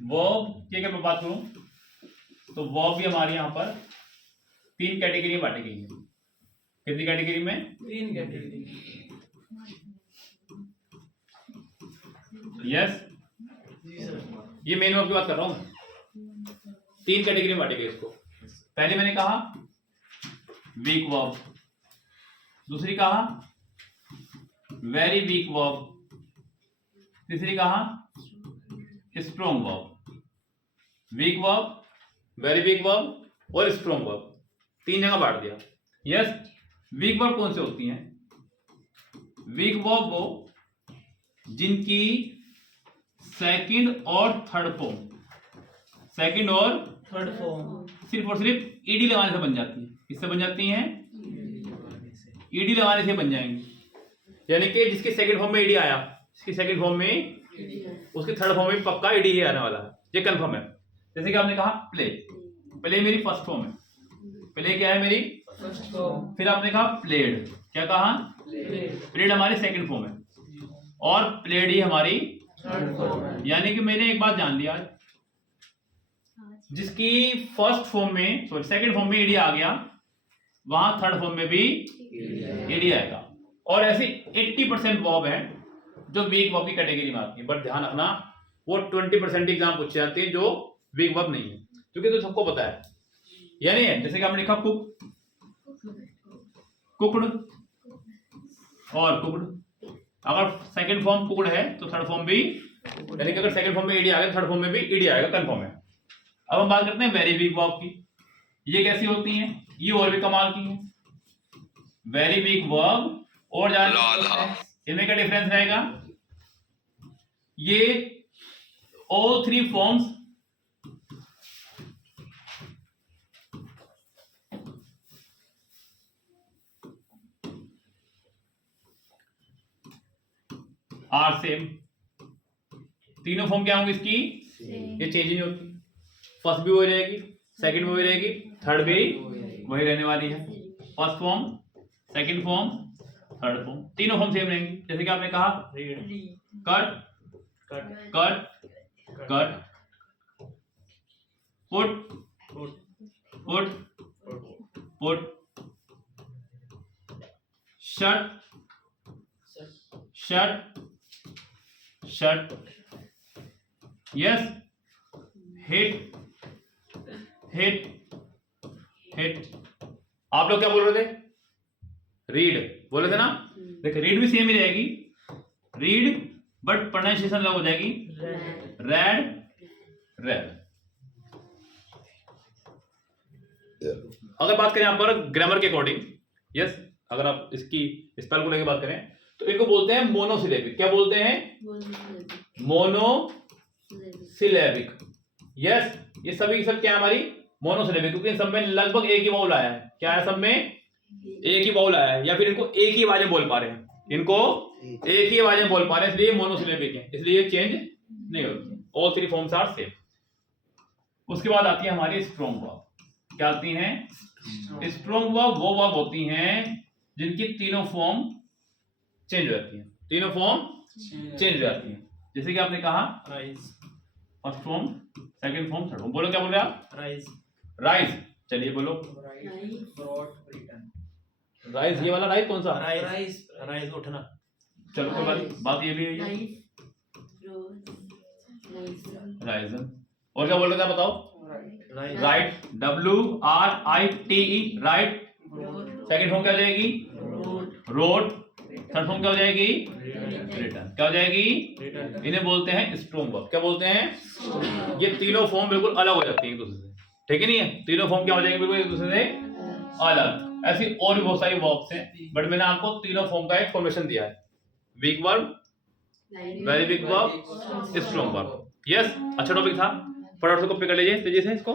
Verb की अगर मैं बात करूं तो वर्ब भी हमारे यहाँ पर 3 कैटेगरी में बांटी गई है। कितनी कैटेगरी में? 3 कैटेगरी। यस, ये मेन वर्ब की बात कर रहा हूं। 3 कैटेगरी में बांटे गए इसको। पहले मैंने कहा वीक वर्ब, दूसरी कहा वेरी वीक वर्ब, तीसरी कहा strong verb. Weak verb, very weak verb और स्ट्रॉन्ग वर्ब, 3 जगह बांट दिया। यस, वीक वर्ब कौन से होती हैं? वीक वर्ब वो जिनकी सेकंड और थर्ड फॉर्म, सेकंड और थर्ड फॉर्म सिर्फ और सिर्फ ईडी लगाने से बन जाती है। किससे बन जाती हैं? ईडी लगाने से बन जाएंगी। यानी कि जिसके सेकंड फॉर्म में ईडी आया, इसकी सेकंड फॉर्म में, उसके थर्ड फॉर्म में पक्का ईडी ही आने वाला है, ये कंफर्म है। जैसे कि आपने कहा प्ले, प्ले मेरी फर्स्ट फॉर्म है। प्ले क्या है? मेरी फर्स्ट फॉर्म। फिर आपने कहा प्लेड, क्या कहा? प्लेड हमारी सेकंड फॉर्म है और प्लेड ही हमारी थर्ड फॉर्म है। यानी कि मैंने एक बात जान लिया, जिसकी फर्स्ट फॉर्म में, सॉरी सेकंड फॉर्म में ईडी आ गया, वहां थर्ड फॉर्म में भी ईडी आएगा। और ऐसे 80% वर्ब है जो वीक वर्ब की कैटेगरी में आती है। बट ध्यान रखना, वो 20% एग्जाम पूछे जाते हैं जो वीक वर्ब नहीं है, क्योंकि तो सबको पता है। यानी जैसे कि आपने लिखा कुक, कुकड और कुकड, अगर सेकंड फॉर्म कुकड है तो थर्ड फॉर्म भी, यानी कि अगर सेकंड फॉर्म में ईडी आ गया थर्ड फॉर्म में भी ईडी आएगा, कंफर्म है। अब हम बात करते हैं वेरी वीक वर्ब की। ये कैसी होती हैं? ये और भी कमाल की हैं। वेरी वीक वर्ब और ज्यादा, इनमें क्या डिफरेंस रहेगा? ये ऑल 3 फॉर्म्स आर सेम। तीनों फॉर्म क्या होंगी इसकी? ये चेंज नहीं होती। फर्स्ट भी वही रहेगी, सेकंड भी वही रहेगी, थर्ड भी वही रहने वाली है। First form, second form, third form, तीनों फॉर्म सेम रहेंगी। जैसे कि आपने कहा cut, cut, cut, cut, put, put, put, shut, shut, shut, yes, hit, hit, hit. आप लोग क्या बोल रहे थे? रीड बोल रहे थे ना? देखो रीड भी सेम ही रहेगी, रीड, बट प्रोनाउंसिएशन अलग हो जाएगी, रेड, रेड। अगर बात करें यहां पर ग्रामर के अकॉर्डिंग, यस, अगर आप इसकी स्पेल को लेकर बात करें तो इनको बोलते हैं मोनोसिलेबिक। क्या बोलते हैं? मोनोसिलेबिक। यस, ये सभी की सब क्या है? हमारी मोनोसिलेबिक, क्योंकि सब में लगभग एक ही वाउल आया है। क्या है? सब में एक ही वाउल आया है, या फिर इनको एक ही आवाजें बोल पा रहे हैं, इनको एक ही आवाजें बोल पा रहे हैं, इसलिए मोनोसिलेबिक है, इसलिए चेंज नहीं होती। All 3 forms are same. उसके बाद आती है हमारी स्ट्रॉन्ग वर्ब। क्या आती हैं? स्ट्रॉन्ग वर्ब वो वर्ब होती हैं जिनकी तीनों फॉर्म चेंज हो जाती है, तीनों फॉर्म चेंज हो जाती है। जैसे कि आपने कहा rise, first form, second form, third form. बोलो क्या बोल रहे आप? Rise, rise. चलिए बोलो ब्रॉड, रिटर्न। राइज, ये वाला राइज कौन सा? राइज, राइज उठना। चलो कोई बात ये भी है, राइज। और क्या बोल रहे थे आप बताओ? Right, WRITE, right. Second form क्या हो जाएगी? रोड। थर्ड फॉर्म क्या हो जाएगी? रिटर्न। क्या हो जाएगी? इन्हें बोलते हैं स्ट्रॉन्ग वर्ब। क्या बोलते हैं? ये तीनों फॉर्म बिल्कुल अलग हो जाती है एक दूसरे से, ठीक है नहीं है? तीनों फॉर्म क्या हो जाएंगे? बिल्कुल एक दूसरे से अलग। ऐसी और भी बहुत सारी वर्ब्स हैं, बट मैंने आपको तीनों फॉर्म का एक फॉर्मेशन दिया है। Weak verb, very weak verb, strong verb. Yes, अच्छा टॉपिक था, फटाफट से कॉपी कर लीजिए तेजी से इसको।